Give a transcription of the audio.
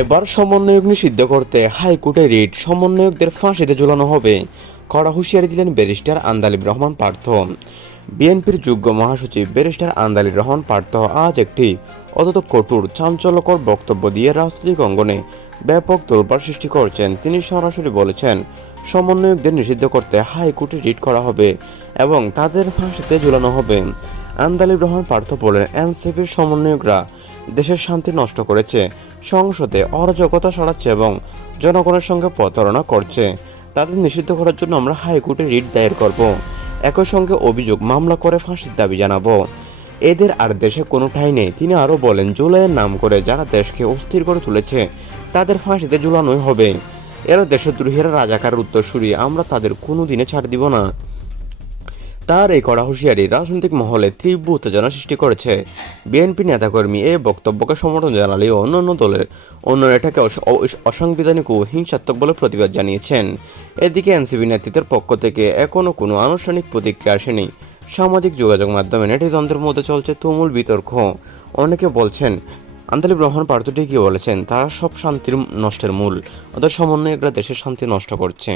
এবার সমন্বয়ক নিষিদ্ধ করতে হাইকোর্টে রিট, সমন্বয়কদের ফাঁসিতে ঝুলানো হবে, কড়া হুঁশিয়ারি দিলেন ব্যারিস্টার আন্দালিব রহমান পার্থ। বিএনপির যুগ্ম মহাসচিব ব্যারিস্টার আন্দালিব রহমান পার্থ আজ একটি অত্যন্ত কঠোর চাঞ্চল্যকর বক্তব্য দিয়ে রাজনৈতিক অঙ্গনে ব্যাপক তোলপাড় সৃষ্টি করছেন। তিনি সরাসরি বলেছেন, সমন্বয়কদের নিষিদ্ধ করতে হাইকোর্টে রিট করা হবে এবং তাদের ফাঁসিতে ঝুলানো হবে। আন্দালিব রহমান পার্থ বলেন, এনসিপির সমন্বয়করা দেশের শান্তি নষ্ট করেছে, সংসদে অরাজকতা ছড়াচ্ছে এবং জনগণের সঙ্গে প্রতারণা করছে। তাদের নিষিদ্ধ করার জন্য আমরা হাইকোর্টে রিট দায়ের করব। একই সঙ্গে অভিযোগ মামলা করে ফাঁসির দাবি জানাবো। এদের আর দেশে কোনো ঠাঁই নেই। তিনি আরও বলেন, জুলাইয়ের নাম করে যারা দেশকে অস্থির করে তুলেছে তাদের ফাঁসিতে ঝুলানোই হবে। এরা দেশদ্রোহীরা, রাজাকারের উত্তরসূরি, আমরা তাদের কোনো দিনে ছাড় দিব না। তার এই কড়া হুঁশিয়ারি রাজনৈতিক মহলে তীব্র উত্তেজনা সৃষ্টি করেছে। বিএনপি নেতাকর্মী এই বক্তব্যকে সমর্থন জানালেও অন্যান্য দলের অন্যরা এটাকে অসাংবিধানিক ও হিংসাত্মক বলে প্রতিবাদ জানিয়েছেন। এদিকে এনসিপি নেতৃত্বের পক্ষ থেকে এখনও কোনো আনুষ্ঠানিক প্রতিক্রিয়া আসেনি। সামাজিক যোগাযোগ মাধ্যমে নেটিজনদের মধ্যে চলছে তুমুল বিতর্ক। অনেকে বলছেন, আন্দালিব রহমান পার্থ ঠিকই বলেছেন, তারা সব শান্তির নষ্টের মূল, ওদের সমন্বয়করা দেশের শান্তি নষ্ট করছে।